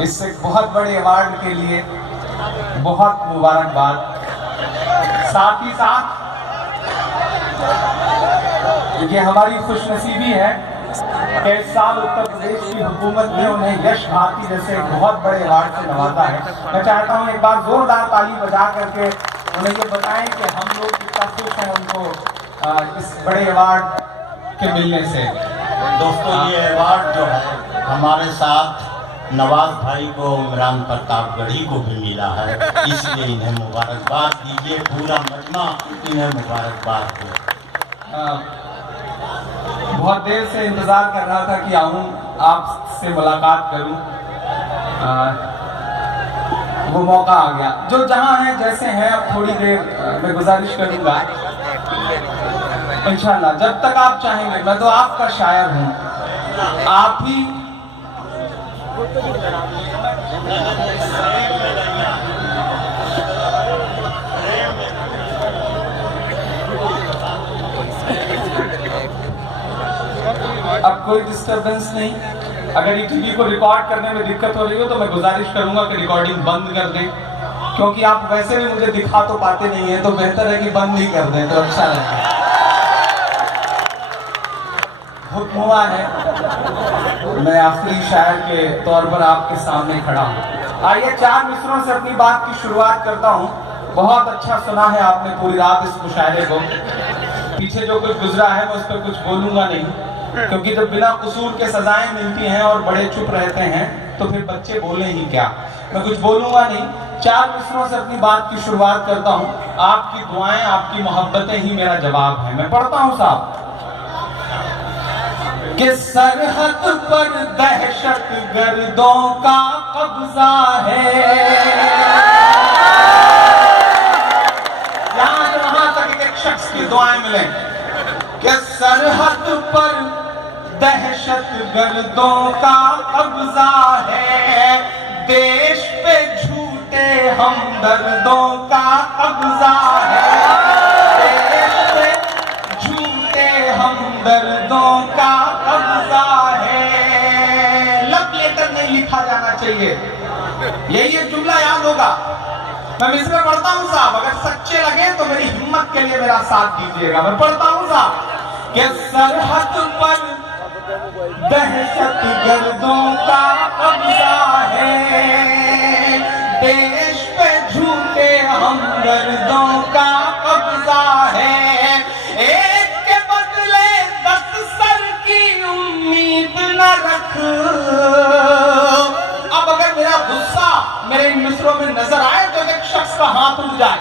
इस एक बहुत बड़े अवार्ड के लिए बहुत मुबारकबाद। साथ ही साथ ये हमारी खुशनसीबी है कि इस साल उत्तर प्रदेश की हुकूमत ने उन्हें यश भारती जैसे एक बहुत बड़े अवार्ड से नवाजा है। मैं चाहता हूँ एक बार जोरदार ताली बजा करके उन्हें ये बताएं कि हम लोग कितना खुश हैं उनको इस बड़े अवार्ड के मिलने से। दोस्तों, ये अवार्ड जो है हमारे साथ नवाज भाई को, इमरान प्रतापगढ़ी को भी मिला है, इसलिए इन्हें मुबारकबाद दीजिए। पूरा मजमा इन्हें मुबारकबाद दे। बहुत देर से इंतजार कर रहा था कि आऊं आपसे मुलाकात करूं, वो मौका आ गया। जो जहां है जैसे है, अब थोड़ी देर मैं गुजारिश करूंगा इंशाल्लाह, जब तक आप चाहेंगे। मैं तो आपका शायर हूं, आप ही अब कोई डिस्टरबेंस नहीं। अगर ये टीवी को रिकॉर्ड करने में दिक्कत हो रही हो तो मैं गुजारिश करूंगा कि रिकॉर्डिंग बंद कर दें, क्योंकि आप वैसे भी मुझे दिखा तो पाते नहीं है, तो बेहतर है कि बंद ही कर दें तो अच्छा लगे। हुक्म हुआ है, मैं आखिरी शायर के तौर पर आपके सामने खड़ा हूँ। आइए 4 मिसरों से अपनी बात की शुरुआत करता हूँ। बहुत अच्छा सुना है आपने पूरी रात इस मुशायरे को। पीछे जो कुछ गुजरा है मैं उस पर कुछ बोलूंगा नहीं, क्योंकि जब बिना कसूर के सजाएं मिलती हैं और बड़े चुप रहते हैं तो फिर बच्चे बोले ही क्या। मैं कुछ बोलूंगा नहीं। 4 मिसरों से अपनी बात की शुरुआत करता हूँ। आपकी दुआएं, आपकी मोहब्बतें ही मेरा जवाब है। मैं पढ़ता हूँ साहब कि सरहद पर दहशत गर्दों का कब्जा है। यहां से वहां तक एक शख्स की दुआएं मिले कि सरहद पर दहशत गर्दों का कब्जा है, देश पे झूठे हमदर्दों का कब्जा है, देश पे झूठे हमदर्दों का कब्जा है। लव लेटर नहीं लिखा जाना चाहिए, यही एक जुमला याद होगा। मैं मिसरे पढ़ता हूं साहब, अगर सच्चे लगे तो मेरी हिम्मत के लिए मेरा साथ दीजिएगा। मैं पढ़ता हूं साहब कि सरहद पर दहशत गर्दों का कब्जा है, देश पे झूठे हमदर्दों का कब्जा है, एक के बदले 10 सर की उम्मीद न रख। अब अगर मेरा गुस्सा मेरे इन मिसरों में नजर आए तो एक शख्स का हाथ उठ जाए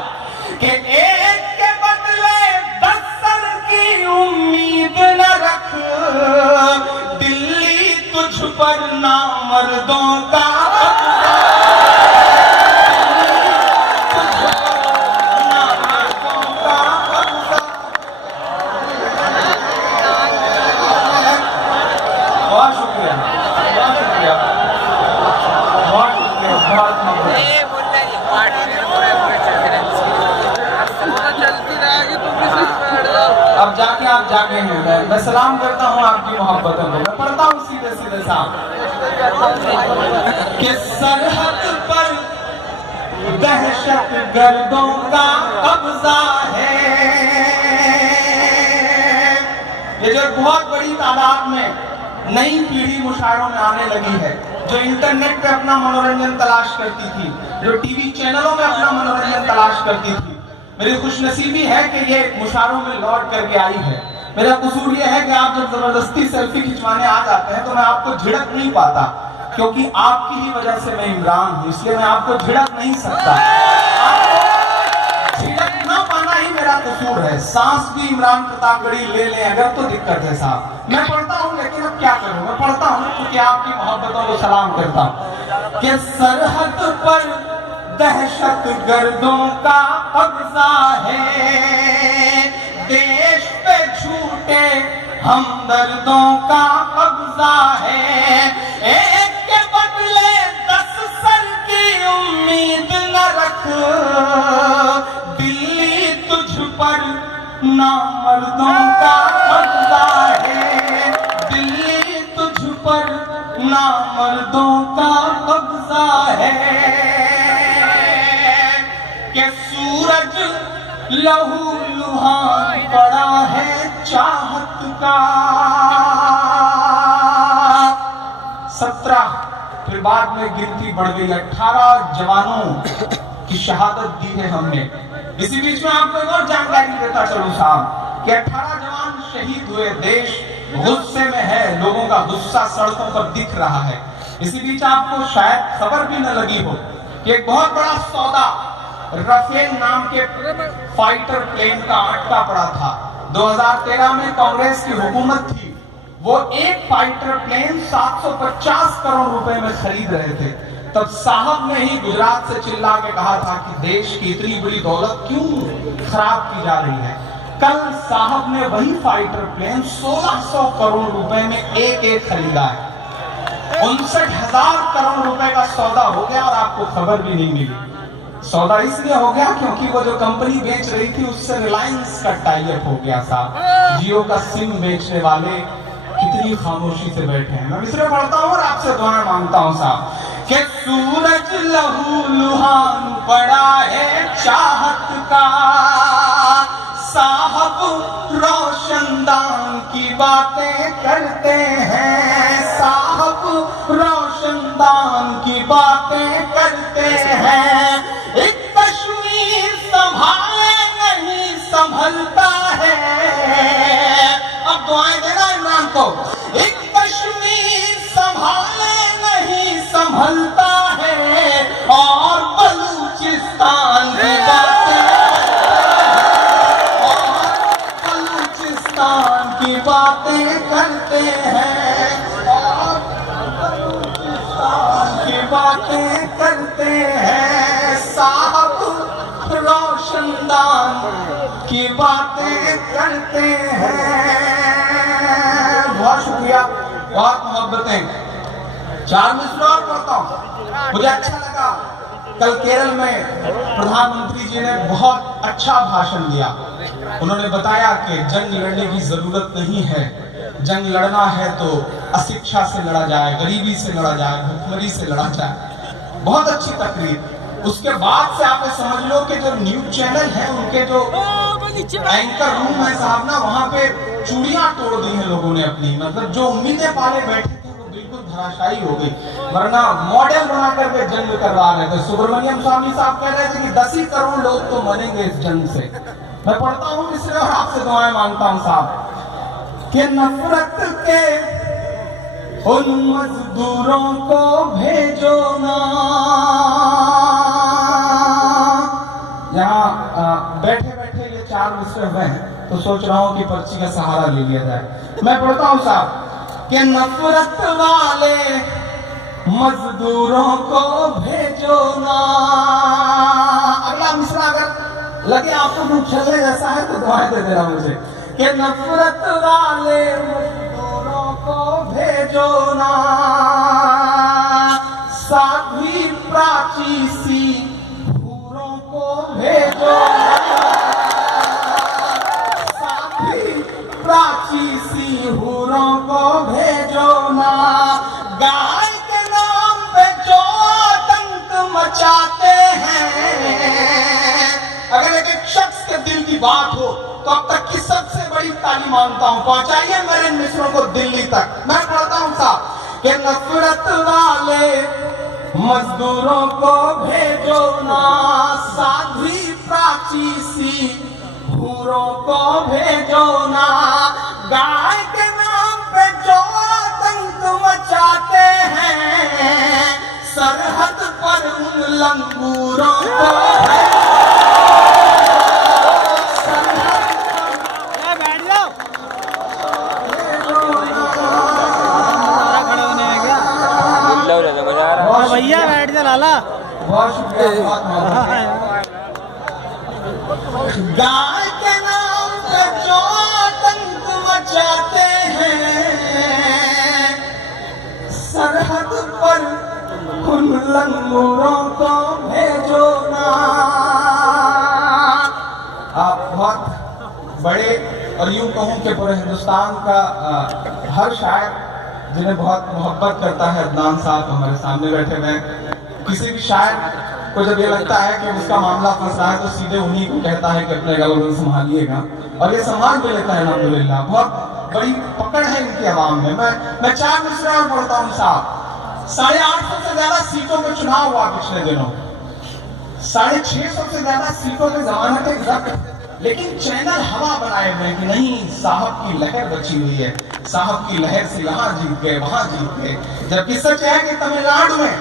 कि एक के बदले 10 सर की उम्मीद न रख, दिल्ली तुझ पर नामर्दों का अब जाके आप जाके हैं। मैं सलाम करता हूँ आपकी मोहब्बतों को। मैं पढ़ता हूँ सीधे सीधे साहब कि सरहद पर दहशत गर्दों का कब्जा है। ये जो बहुत बड़ी तादाद में नई पीढ़ी मुशायरों में आने लगी है, जो इंटरनेट पे अपना मनोरंजन तलाश करती थी, जो टीवी चैनलों में अपना मनोरंजन तलाश करती थी, मेरी खुशनसीबी है कि ये मुशायरों में लौट करके आई है। मेरा कसूर ये है कि आप जब जबरदस्ती सेल्फी खिंचवाने आ जाते हैं तो मैं आपको झिड़क नहीं पाता, क्योंकि आपकी ही वजह से मैं इमरान हूं, इसलिए मैं आपको झिड़क नहीं सकता। आपको झिड़क ना पाना ही मेरा कसूर है। सांस भी इमरान प्रतापगढ़ी ले लें अगर तो दिक्कत है साहब। मैं पढ़ता हूँ, लेकिन अब क्या करूं, मैं पढ़ता हूँ क्योंकि आपकी मोहब्बतों को सलाम करता हूँ कि सरहद पर दहशत गर्दों का कब्जा है, देश पे झूठे हमदर्दों का कब्जा है, एक के बदले 10 सर की उम्मीद न रख, दिल्ली तुझ पर नामर्दों का कब्जा है, दिल्ली तुझ पर नामर्दों का कब्जा कब्जा है कि सूरज लहू लुहान पड़ा है चाहत का। 17 फिर बाद में गिनती बढ़ गई, 18 जवानों की शहादत दी है हमने। इसी बीच में आपको एक और जानकारी देता चलूं साहब कि 18 जवान शहीद हुए। देश गुस्से में है, लोगों का गुस्सा सड़कों पर दिख रहा है। इसी बीच आपको शायद खबर भी न लगी हो कि एक बहुत बड़ा सौदा राफेल नाम के फाइटर प्लेन का अटका पड़ा था। 2013 में कांग्रेस की हुकूमत थी, वो एक फाइटर प्लेन 750 करोड़ रुपए में खरीद रहे थे। तब साहब ने ही गुजरात से चिल्ला के कहा था कि देश की इतनी बड़ी दौलत क्यों खराब की जा रही है। कल साहब ने वही फाइटर प्लेन 1600 करोड़ रुपए में एक खरीदा है। 59,000 करोड़ रुपए का सौदा हो गया और आपको खबर भी नहीं मिली। सौदा इसलिए हो गया क्योंकि वो जो कंपनी बेच रही थी उससे रिलायंस का टाई अप हो गया साहब। जियो का सिम बेचने वाले कितनी खामोशी से बैठे हैं। मैं इसलिए पढ़ता हूँ और आपसे दुआएं मांगता हूँ साहब कि सूरज लहू लुहान पड़ा है चाहत का। साहब रोशनदान की बातें करते हैं, साहब रोशनदान की बातें करते हैं। एक कश्मीर संभाले नहीं संभलता है। अब दुआएं देना इमरान को। एक कश्मीर संभाले नहीं संभलता है और बलूचिस्तान की बातें की बातें करते हैं और की बातें करते हैं। साहब रोशनदान की बातें करते हैं। बहुत शुक्रिया, बहुत मोहब्बतें। 4 मिसरा और पढ़ता हूं। मुझे अच्छा लगा कल केरल में प्रधानमंत्री जी ने बहुत अच्छा भाषण दिया। उन्होंने बताया कि जंग लड़ने की जरूरत नहीं है, जंग लड़ना है तो अशिक्षा से लड़ा जाए, गरीबी से लड़ा जाए, भुखमरी से लड़ा जाए। बहुत अच्छी तकरीर। उसके बाद से आप समझ लो कि जो न्यूज चैनल है उनके जो एंकर रूम है साहब ना, वहां पे चूड़ियां तोड़ दी हैं लोगों ने अपनी। मतलब जो उम्मीदें पाले बैठे थे वो बिल्कुल धराशायी हो गई, वरना मॉडल बना करके जंग करवा रहे थे। सुब्रमण्यम स्वामी साहब कह रहे थे कि 10 ही करोड़ लोग तो मरेंगे इस जंग से। मैं पढ़ता हूं इसलिए और आपसे दुआएं मांगता हूं साहब कि नफरत के उन मजदूरों को भेजो ना। यहाँ बैठे बैठे ये 4 मिसरे हुए हैं तो सोच रहा हूं कि पर्ची का सहारा ले लिया जाए। मैं पढ़ता हूं साहब कि नफरत वाले मजदूरों को भेजो ना। अगला मिसरा अगर लगे आपको कुछ चलने जैसा है तो दुआएं दे देना मुझे कि नफरत वाले मजदूरों को भेजो ना। साध्वी प्राची सी हूरों को भेजो ना। साध्वी प्राची सी हूरों को भेजो ना। गाय के नाम पे जो आतंक मचाते हैं। अगर एक शख्स के दिल की बात हो तो अब तक की सबसे बड़ी ताली मांगता हूं, पहुंचाइए मेरे मित्रों को दिल्ली तक। मैं पढ़ता हूं साहब कि नफरत वाले मजदूरों को भेजो ना। साध्वी प्राची सी हूरों को भेजो ना। गाय के नाम पे जो आतंक मचाते हैं, सरहद पर उन लंगूरों को भैया बैठ जा लाला। बहुत शुक्रिया। गाय के नाम पे जो आतंक मचाते हैं, सरहद पर उन लंगूरों को भेजो ना। आप बहुत बड़े और यूं कहूं कि पूरे हिंदुस्तान का हर शायर जिन्हें बहुत मोहब्बत करता है, अदनान साहब हमारे सामने बैठे हुए हैं। किसी भी शायर को जब ये लगता है कि उसका मामला फंस रहा है तो सीधे उन्हीं को कहता है कि अपने गलगल संभालिएगा, और ये संभाल भी लेता है अल्हम्दुलिल्लाह। बहुत बड़ी पकड़ है इनकी आवाम में। मैं 4 मिसरे और पढ़ता हूँ साहब। 850 से ज्यादा सीटों पे चुनाव हुआ पिछले दिनों, 650 से ज्यादा सीटों पे जमानतें जब्त, लेकिन चैनल हवा बनाए हुए कि नहीं साहब की लहर बची हुई है, साहब की लहर से यहाँ जीत गए वहां जीत गए। जबकि सच है कि तमिलनाडु में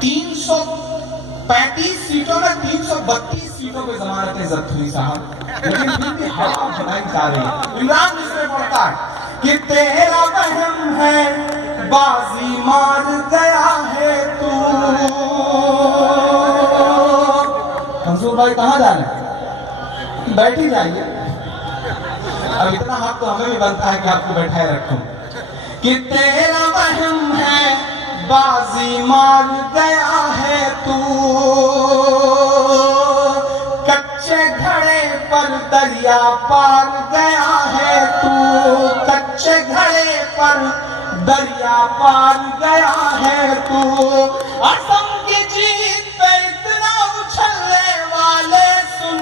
335 सीटों में 332 सीटों पे जमानतें जब्त हुई साहब, लेकिन फिर भी हवा बनाई जा रही है। इमरान मिस्र पढ़ता है कि तेरा वहम है बाजी मार गया है तू। मंसूर भाई कहाँ जा रहे हैं? बैठ ही जाइए, अब इतना हक तो हमें भी बनता है कि आपको बैठाए रखूं। कि तेरा वहम है बाजी मार गया है तू, कच्चे घड़े पर दरिया पार गया है तू, कच्चे घड़े पर दरिया पार गया है तू। असम की जीत पे इतना उछलने वाले सुन,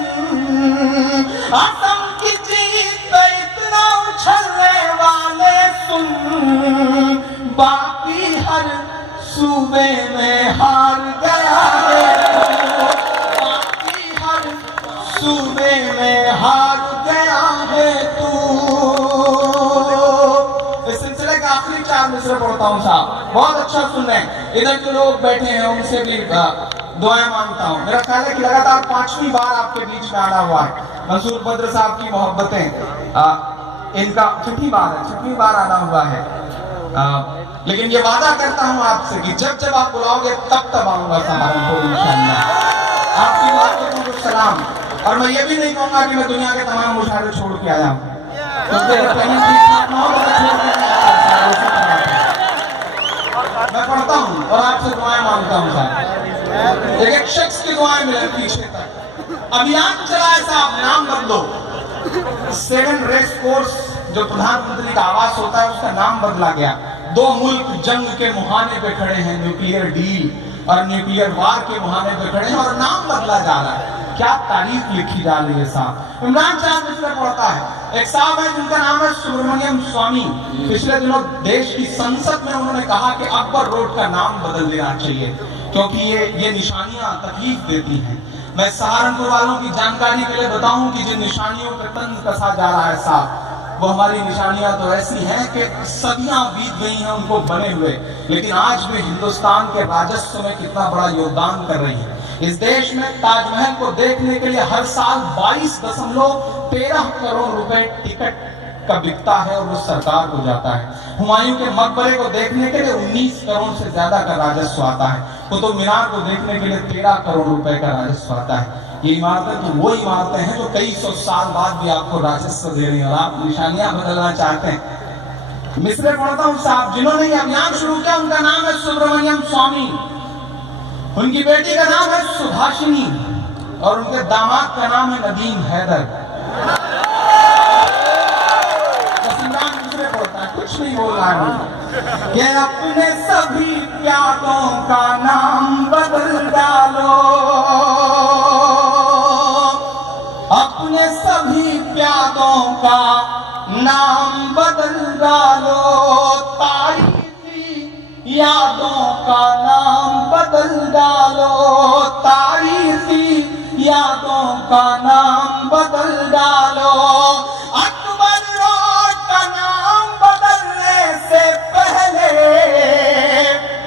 असम की जीत पे इतना उछलने वाले सुन, बाकी हर सूबे में हार गया है, बाकी हर सूबे में हार गया है तू। इस सिलसिले का आखिरी 4 मिसरे पढ़ता हूँ साहब, बहुत अच्छा सुन रहे हैं। इधर जो लोग बैठे हैं उनसे भी दुआएं मांगता हूँ। मेरा ख्याल है कि लगातार 5वीं बार आपके बीच में आना हुआ है। मंसूर बद्र साहब की मोहब्बतें, इनका 6वीं बार है, 6वीं बार आना हुआ है। लेकिन ये वादा करता हूँ आपसे कि जब जब आप बुलाओगे तब तब आऊंगा सहारनपुर इंशाअल्लाह। आपकी बातों को सलाम। और मैं ये भी नहीं कहूंगा कि मैं दुनिया के तमाम मुशाहरे छोड़ के आया हूँ, मैं पढ़ता हूँ और आपसे दुआएं मांगता हूँ साहब। एक शख्स की दुआएं मिले पीछे तक। अभियान चलाए साहब, नाम बदलो। 7 रेस कोर्स जो प्रधानमंत्री का आवास होता है उसका नाम बदला गया। 2 मुल्क जंग के मुहाने पे खड़े हैं, न्यूक्लियर डील और न्यूक्लियर वार के मुहाने पे खड़े हैं और नाम बदला जा रहा है। क्या तारीफ लिखी जा रही है साहब। इमरान चांद मिस्र पढ़ता है, एक साहब है जिनका नाम है सुब्रमण्यम स्वामी। पिछले दिनों देश की संसद में उन्होंने कहा कि अकबर रोड का नाम बदल देना चाहिए क्योंकि ये निशानियां तकलीफ देती हैं। मैं सहारनपुर वालों की जानकारी के लिए बताऊं कि जिन निशानियों पर तंज कसा जा रहा है साहब, वो हमारी निशानियां तो ऐसी हैं कि सदियां बीत गई हैं उनको बने हुए, लेकिन आज भी हिंदुस्तान के राजस्व में कितना बड़ा योगदान कर रही है। इस देश में ताजमहल को देखने के लिए हर साल 22.13 करोड़ रुपए टिकट का बिकता है और वो सरकार को जाता है। हुमायूं के मकबरे को देखने के लिए 19 करोड़ से ज्यादा का राजस्व आता है। कुतुब मीनार को देखने के लिए 13 करोड़ रुपए का राजस्व आता है। ये इमारतें तो वो इमारतें हैं जो कई सौ साल बाद भी आपको राजस्व दे रही है और आप निशानियां बदलना चाहते हैं। मिसरे पढ़ता हूँ साहब, जिन्होंने ये अभियान शुरू किया उनका नाम है सुब्रमण्यम स्वामी, उनकी बेटी का नाम है सुभाषिनी और उनके दामाद का नाम है नदीम हैदर। कुछ नहीं बोल रहा है कि अपने सभी प्यारों का नाम बदल डालो, अपने सभी प्यारों का नाम बदल डालो, तारीखी यादों का नाम बदल डालो, तारीखी यादों का नाम बदल डालो। अकबर रोड का नाम बदलने से पहले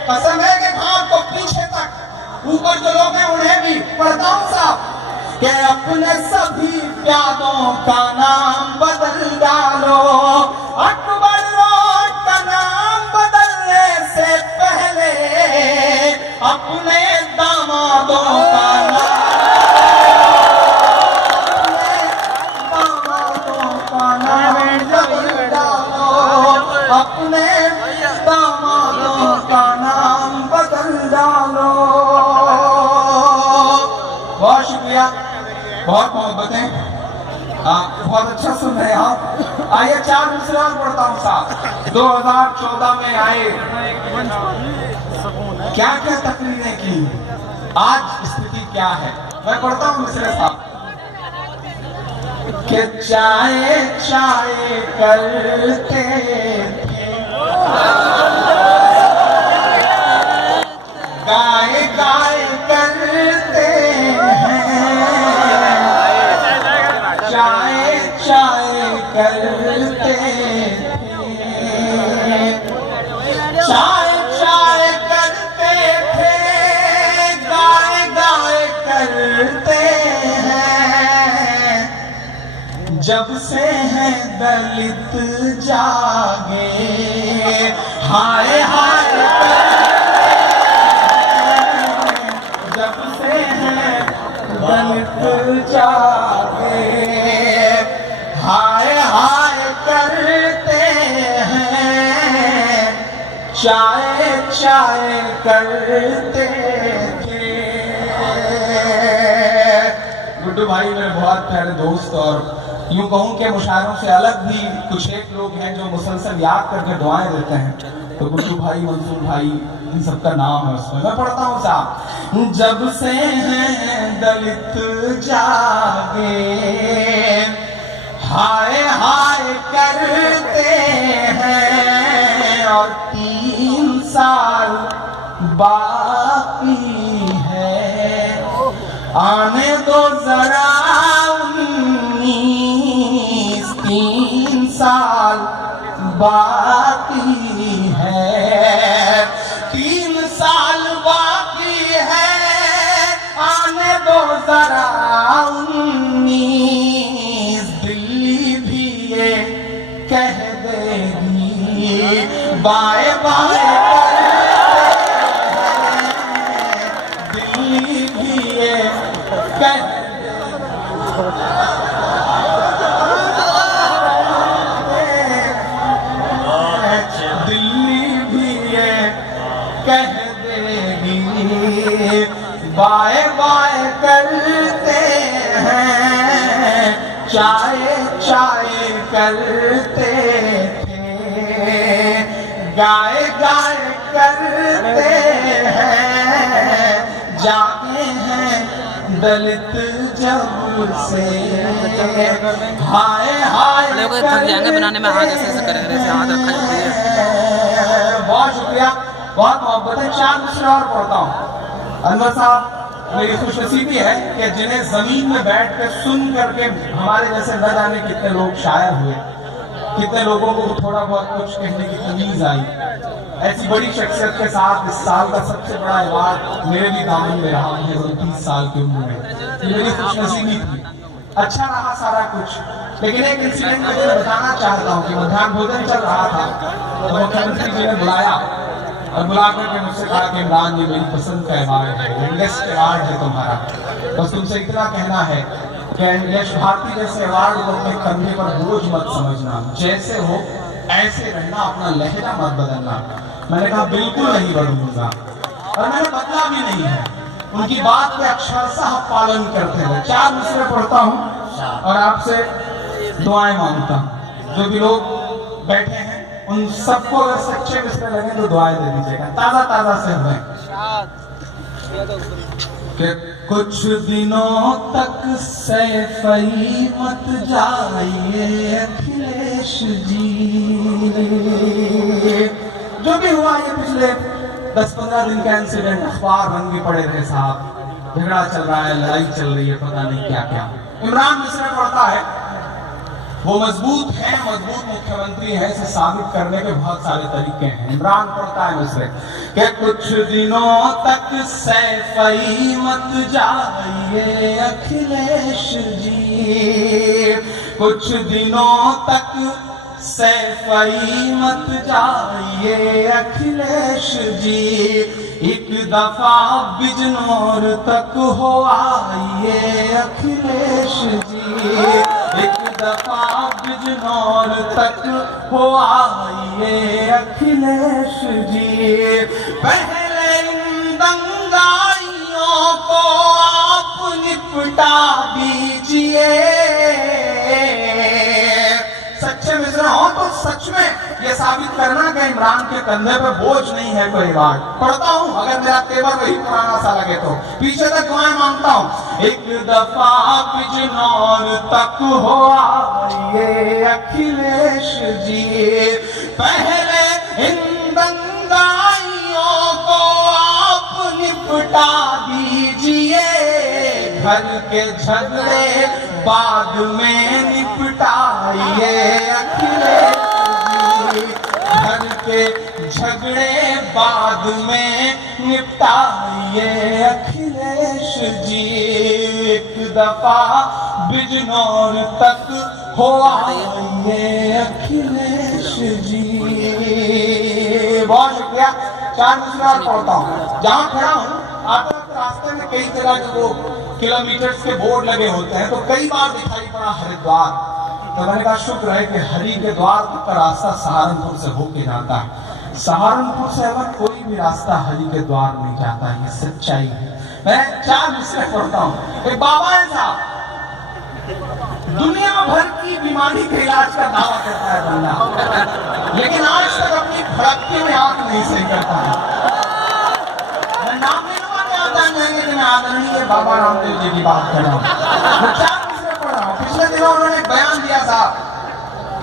कसम है कि घाट को पीछे तक ऊपर जो लोग हैं उन्हें भी पढ़ता हूं साहब कि अपने सभी प्यादों का नाम बदल डालो, अकबर रोड का नाम बदलने से पहले अपने दामादों का नाम, अपने दामादों का नाम बदल डालो। बहुत शुक्रिया, बहुत मोहब्बतें, आप बहुत अच्छा सुन रहे हैं आप। आइए 4 मिसरे पढ़ता हूँ साहब। 2014 में आए क्या क्या तकरीरें की, आज स्थिति क्या है। मैं पढ़ता हूँ मिसरे साहब कि चाय चाय करते थे, गाय गाय करते हैं, चाय चाय करते थे, चाय चाय करते थे, गाय गाय करते हैं, जब से है दलित जागे, हाय हाय जब से है दलित जागे, हाय हाय करते हैं, चाय चाय करते थे। गुड्डू भाई मेरे बहुत प्यारे दोस्त, और यूं कहूं कि मुशायरों से अलग भी कुछ एक लोग हैं जो मुसलसल याद करके दुआएं देते हैं, तो गुड्डू भाई, मंसूर भाई, इन सबका नाम है उसमें। मैं पढ़ता हूँ साहब, जब से हैं दलित जागे, हाय हाय करते हैं, और 3 साल बाकी है, आने दो जरा 3 साल बाकी है, 3 साल बाकी है, आने दो जरा 19, दिल्ली भी ये कह देगी, बाय बाय दिल्ली भी ये कह कह देगी, बाय बाय करते हैं, चाय चाय करते थे, गाय गाय करते हैं, जागे हैं दलित जब से, हाय हाय थक जाएंगे बनाने में, हाथ ऐसे करेंगे, ऐसे हाथ रखा है। बहुत शुक्रिया, बहुत मोहब्बत है। 4 मिसरे और पढ़ता हूँ। अनवर साहब मेरी खुशनसीबी है कि जिन्हें जमीन में बैठ कर सुन करके हमारे जैसे न जाने कितने लोग शायर हुए, कितने लोगों को थोड़ा बहुत कुछ कहने की तमीज आई। ऐसी बड़ी शख्सियत के साथ इस साल का सबसे बड़ा अवार्ड मेरे भी दामन में रहा है 29 साल की उम्र में, ये मेरी खुशनसीबी थी। अच्छा रहा सारा कुछ, लेकिन एक इंसिडेंट मुझे बताना चाहता हूँ कि मध्याह्न भोजन चल रहा था, तो मुख्यमंत्री जी ने बुलाया और बुलाकर के मुझसे कहा कि इमरान, ये मेरी पसंद का अवार्ड है, यंगेस्ट अवार्ड है तुम्हारा, बस तुमसे इतना कहना है कि यश भारती जैसे अवार्ड को अपने कंधे पर बोझ मत समझना, जैसे हो ऐसे रहना, अपना लहजा मत बदलना। मैंने कहा बिल्कुल नहीं बदलूंगा, और मैंने बदला भी नहीं है। उनकी बात के अक्षरशः पालन करते हुए 4 मिसरे पढ़ता हूँ और आपसे दुआएं मांगता हूँ। जो भी लोग बैठे हैं उन सबको अगर सच्चे मिसरे लगे तो दुआएं दे दीजिएगा, ताजा ताजा से हुए। कि कुछ दिनों तक सैफई मत जाइए अखिलेश जी। जो भी हुआ ये पिछले 10-15 दिन का इंसिडेंट, अखबार रंगे पड़े रहे साहब, झगड़ा चल रहा है, लड़ाई चल रही है, पता नहीं क्या क्या। इमरान मिसरे पढ़ता है, वो मजबूत है, मजबूत मुख्यमंत्री है, इसे साबित करने के बहुत सारे तरीके हैं। इमरान पढ़ता है मिसरे कि कुछ दिनों तक सैफई मत जाइए अखिलेश जी, कुछ दिनों तक सैफई मत जाइए अखिलेश जी, एक दफा बिजनौर तक हो आइए अखिलेश जी, एक दफा बिजनौर तक हो आइए अखिलेश जी। पहले इन दंगाइयों को आप निपटा दीजिए। सच्चे मित्र हो तो सच में ये साबित करना कि इमरान के कंधे पे बोझ नहीं है कोई बात। पढ़ता हूँ, अगर मेरा तेवर वही पुराना सा लगे तो पीछे तक दुआएं मांगता हूँ। एक दफा बिजनौर तक हो आइए अखिलेश जी, पहले इन दंगाइयों को आप निपटा दीजिए, घर के झगड़े बाद में निपटाइए अखिलेश जी, घर के झगड़े बाद में निपटाइए अखिलेश जी। एक दफा बिजनौर तक हो आइए अखिलेश जी। बहुत शुक्रिया। 4 मिसरा पढ़ता हूँ। जहाँ खड़ा हूँ आते रास्ते में कई जगह जो वो किलोमीटर्स के बोर्ड लगे होते हैं, तो कई बार दिखाई पड़ा हरिद्वार। तो मैंने कहा शुक्र है कि हरि के द्वार तक का रास्ता सहारनपुर से होके जाता है। सहारनपुर से अगर कोई भी रास्ता हरि के द्वार नहीं जाता, ये सच्चाई है। मैं 4 मिसरे पढ़ता हूँ। एक बाबा है साहब, दुनिया भर की बीमारी के इलाज का दावा करता है बंदा, लेकिन आज तक अपनी फड़कती में आंख नहीं सही करता है। मैं नाम नहीं लूंगा कि आप जान जाएंगे कि मैं आदरणीय बाबा रामदेव जी की बात कर रहा हूँ। मैं 4 मिसरे पढ़ रहा हूँ। पिछले दिनों उन्होंने एक बयान दिया था,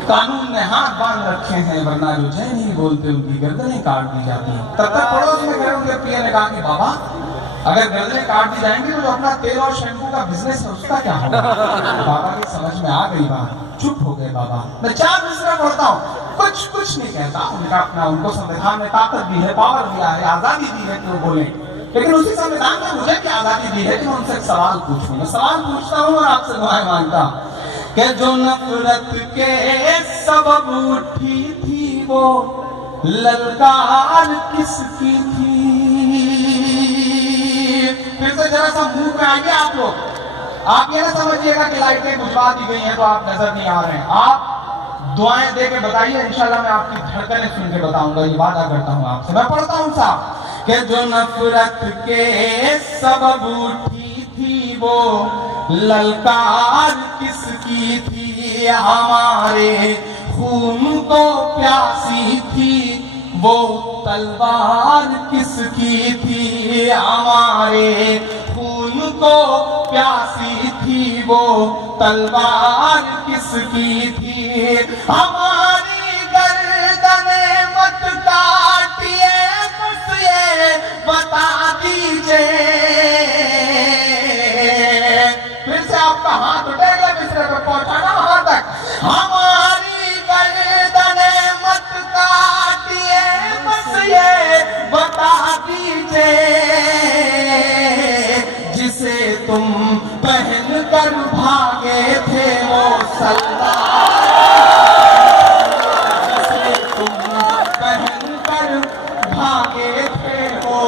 कानून ने हाथ बांध रखे हैं वरना जो जय नहीं बोलते उनकी गर्दनें काट दी जाती हैं। तब तक पड़ोस में खड़े उनके पिया ने कहा कि बाबा अगर गर्दनें काट दी जाएंगी तो जो अपना तेल और शैम्पू का बिजनेस है उसका क्या होगा। बाबा की समझ में आ गई बात, चुप हो गए बाबा। मैं 4 मिसरा पढ़ता हूँ। कुछ नहीं कहता, उनका अपना, उनको संविधान ने ताकत दी है, पावर दिया है, आजादी दी है कि वो बोले, लेकिन उसी संविधान ने मुझे क्या आजादी दी है कि मैं उनसे एक सवाल पूछूं। मैं सवाल पूछता हूँ और आपसे दुआएं मांगता हूँ कि जो नफरत के सबब उठी थी वो ललकार किसकी थी। फिर से जरा सा मुंह में आएंगे आप लोग। आप ये ना समझिएगा कि लाइटें बुझवा दी गई हैं तो आप नजर नहीं आ रहे हैं। आप दुआएं दे के बताइए, इंशाल्लाह मैं आपकी धड़कनें सुन के बताऊंगा, ये वादा करता हूं आपसे। मैं पढ़ता हूं साहब कि जो नफरत के सबब उठी थी वो ललकार किसकी थी। हमारे खून को प्यासी थी वो तलवार किसकी थी। हमारे खून को प्यासी थी वो तलवार किसकी थी। हमारी गर्दने मत काटिए, बस ये बता दीजिए। फिर से आपका हाथ उठेगा मिसरे पे पहुंचाना वहां तक। हमारी गर्दने मत काटिए, बस ये बता दीजिए। जिसे तुम पहन कर भागे थे वो सलवार, जिसे तुम पहन कर भागे थे वो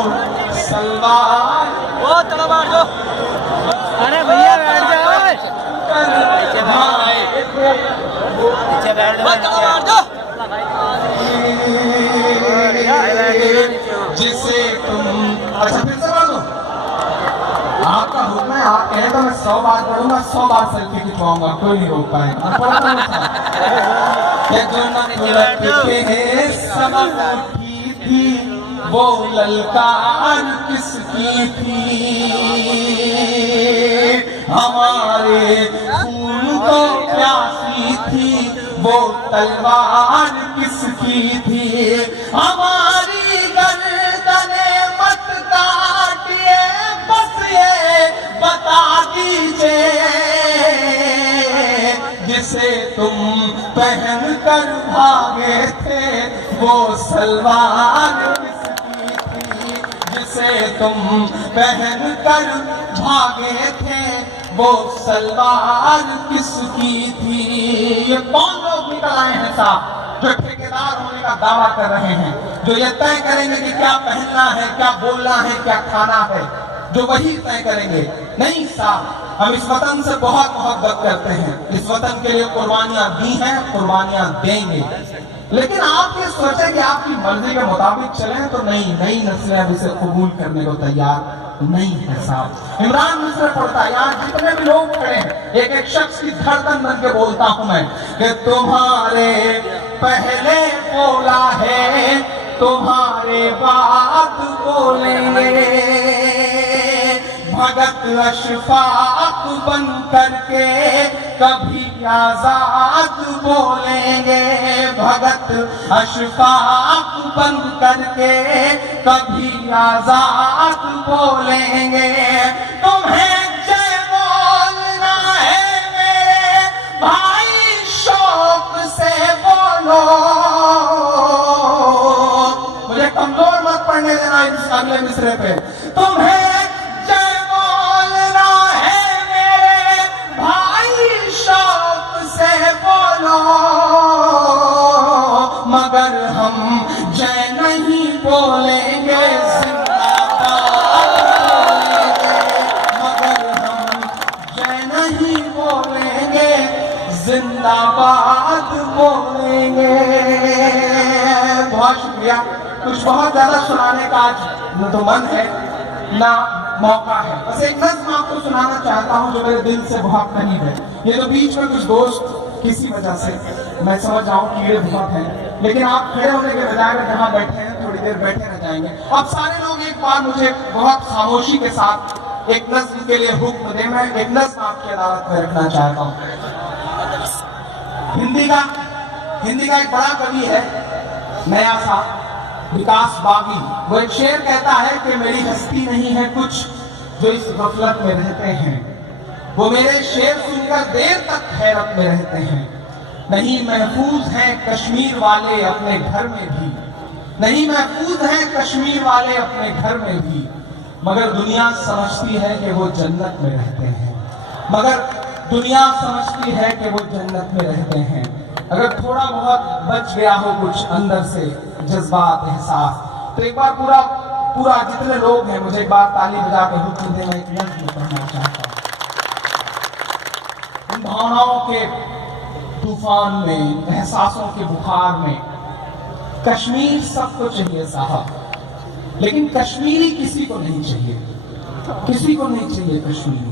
सलवार। ओ तलवार दो। अरे भैया बैठ जाओ। पीछे बैठ जाओ। जिसे तुम, अच्छा फिर से बोलो। आपका हुक्म है, आप कहें तो मैं 100 बार पढ़ूंगा, 100 बार सेल्फी खिंचवाऊंगा, कोई नहीं रोक पाएगा। सबब उठी थी वो ललकार किसकी थी। हमारे खून को प्यासी थी वो तलवार किसकी थी। हमारी गर्दने मत काटिए, बस ये बता दीजिए। जिसे तुम पहन कर भागे थे वो सलवार किसकी थी। जिसे तुम पहन कर भागे थे वो सलवार किसकी थी। ये कौन लोग निकल आए हैं साहब जो ठेकेदार होने का दावा कर रहे हैं, जो ये तय करेंगे कि क्या पहनना है, क्या बोलना है, क्या खाना है, जो वही तय करेंगे। नहीं साहब, हम इस वतन से बहुत मोहब्बत करते हैं, इस वतन के लिए कुर्बानियां दी हैं, कुर्बानियां देंगे, लेकिन आप ये सोचें कि आपकी मर्जी के मुताबिक चलें तो नहीं, नई नस्लें अब इसे कबूल करने को तैयार नहीं है साहब। इमरान मिस्र पढ़ता है, यहाँ जितने भी लोग खड़े हैं, एक एक शख्स की धड़कन बन के बोलता हूं मैं कि तुम्हारे पहले बोला है तुम्हारे बाद बोलेंगे। भगत अशफाक बन करके कभी आजाद बोलेंगे। भगत अशफाक बन करके कभी आजाद बोलेंगे। तुम्हें जय बोलना है मेरे भाई, शौक से बोलो। मुझे कमजोर मत पढ़ने देना इस अगले मिसरे पे। तुम्हें जय बोलना है मेरे भाई, शौक से बोलो। मगर हम जय नहीं बोलेंगे, जिंदाबाद बोलेंगे। मगर हम जय नहीं बोलेंगे, जिंदाबाद बोलेंगे। बहुत शुक्रिया। कुछ बहुत ज्यादा सुनाने का आज न तो मन है ना मौका है। बस एक नज़्म आपको सुनाना चाहता हूँ जो मेरे दिल से बहुत करीब है। ये तो बीच में कुछ दोस्त किसी वजह से, मैं समझ जाऊं कीड़े बहुत हैं, लेकिन आप खड़े होने के बजाय में जहां बैठे हैं थोड़ी देर बैठे रह जाएंगे। अब सारे लोग एक बार मुझे बहुत खामोशी के साथ एक नज़्म के लिए हुक्म दे। मैं एक नज़्म आपकी अदालत में रखना चाहता हूँ। हिंदी का एक बड़ा कवि है, नया सा, विकास बागी। वो एक शेर कहता है कि मेरी हस्ती नहीं है कुछ जो इस गफलत में रहते हैं। वो मेरे शेर सुनकर देर तक हैरत में रहते हैं। नहीं महफूज हैं कश्मीर वाले अपने घर में भी, नहीं महफूज हैं कश्मीर वाले अपने घर में भी, मगर दुनिया समझती है कि वो जन्नत में रहते हैं। मगर दुनिया समझती है कि वो जन्नत में रहते हैं। अगर थोड़ा बहुत बच गया हो कुछ अंदर से जज्बात एहसास, तो एक बार पूरा जितने लोग हैं मुझे एक बार ताली बजा के हुक्म दे। मैं एक नज़्म पढ़ना चाहता हूँ। उन भावनाओं के तूफान में, एहसासों के बुखार में, कश्मीर सबको चाहिए साहब, लेकिन कश्मीरी किसी को नहीं चाहिए। किसी को नहीं चाहिए कश्मीरी।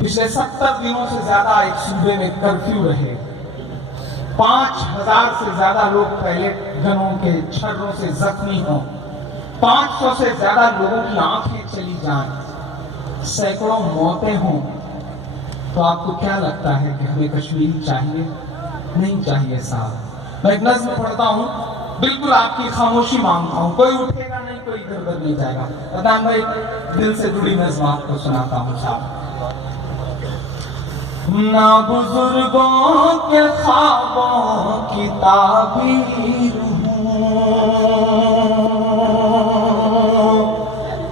पिछले 70 दिनों से ज्यादा एक सूबे में कर्फ्यू रहे। 5000 से ज्यादा लोग पहले घरों के छर्रों से जख्मी हों, 500 से ज्यादा लोगों की आंखें चली जाएं, सैकड़ों मौतें हों, तो आपको क्या लगता है कि हमें कश्मीर चाहिए? नहीं चाहिए साहब। मैं एक नज़्म पढ़ता हूं, बिल्कुल आपकी खामोशी मांगता हूं। कोई उठेगा नहीं, कोई इधर उधर नहीं जाएगा। अदनान भाई, दिल से जुड़ी नज़्म आपको सुनाता हूं साहब। ना बुजुर्गों के ख्वाबों की ताबीर हूं।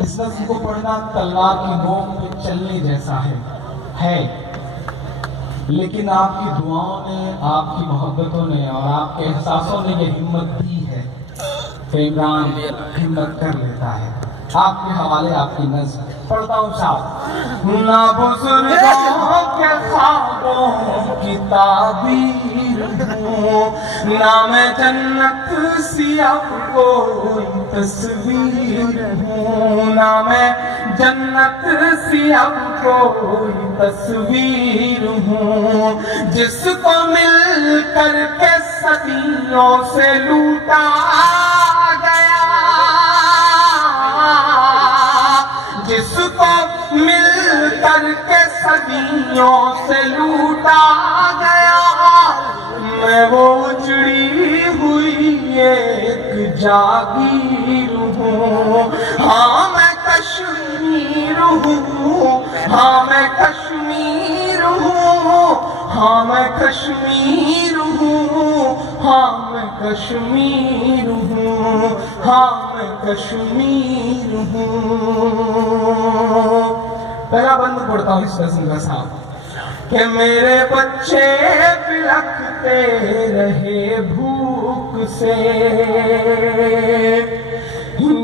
इस नज़्म को पढ़ना तलवार की नोक पे चलने जैसा है, लेकिन आपकी दुआओं ने, आपकी मोहब्बतों ने और आपके एहसासों ने ये हिम्मत दी है कि इमरान हिम्मत कर लेता है। आपके हवाले आपकी नज़्म पढ़ता हूँ साहब। ना बुजुर्गों के ख्वाबों की ताबीर हूँ, ना मैं जन्नत सी अब कोई तस्वीर हूँ, ना मैं जन्नत सी अब कोई तस्वीर हूँ, जिसको मिल कर के सदियों से लूटा गया, जिसको मिल कर के सदियों से लूटा गया। मैं वो उजड़ी हुई एक जागीर हूँ। हाँ मैं कश्मीर हूँ, हाँ मैं कश्मीर हूँ, हाँ मैं कश्मीर हूँ, हाँ मैं कश्मीर हूँ, हाँ मैं कश्मीर हूँ। पहला बंद पढ़ता हूँ इस नज़्म का साहब। कि मेरे बच्चे बिलखते रहे भूख से,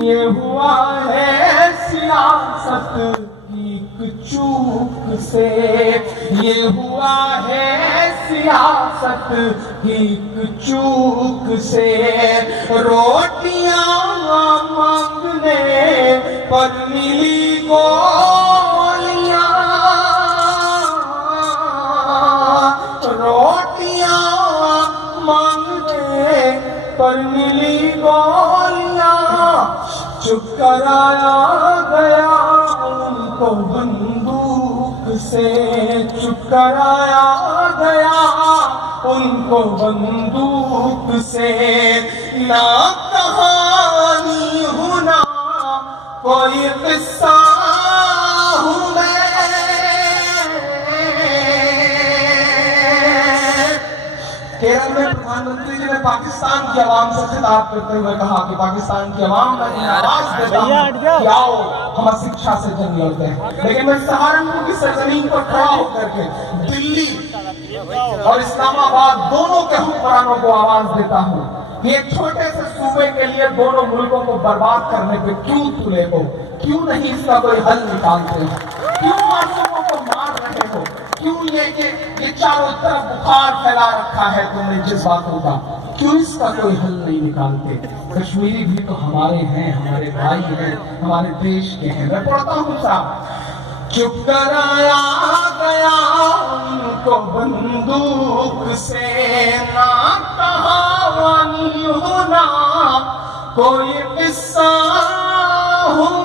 ये हुआ है सियासत की चूक से, ये हुआ है सियासत की चूक से। रोटियां मांगने पर मिली गोलियां, रोटियां कराया गया उनको बंदूक से, चुप कराया गया उनको बंदूक से। ना कहानी हूँ ना कोई किस्सा हूँ मैं। केरल में प्रधानमंत्री जी ने पाकिस्तान की आवाम से खिताब करते हुए कहा कि पाकिस्तान की आवाम में आवाज देता हूं कि आओ हम शिक्षा से जंग लड़ते हैं, लेकिन मैं सहारनपुर की सरजमीन पर खड़ा होकर के दिल्ली और इस्लामाबाद दोनों के हुक्मरानों को आवाज देता हूं कि एक छोटे से सूबे के लिए दोनों मुल्कों को बर्बाद करने पे क्यों तुले हो, क्यों नहीं इसका कोई हल निकालते हो, क्यों मासूमों को मार रहे हो, क्यों ये चारों तरफ बुखार फैला रखा है तुमने जज्बातों का, क्यों इसका कोई हल नहीं निकालते। कश्मीरी भी तो हमारे हैं, हमारे भाई हैं, हमारे देश के हैं। मैं पढ़ता हूँ साहब, चुप कराया गया उनको बंदूक से, ना कहानी हूँ ना कोई किस्सा हूँ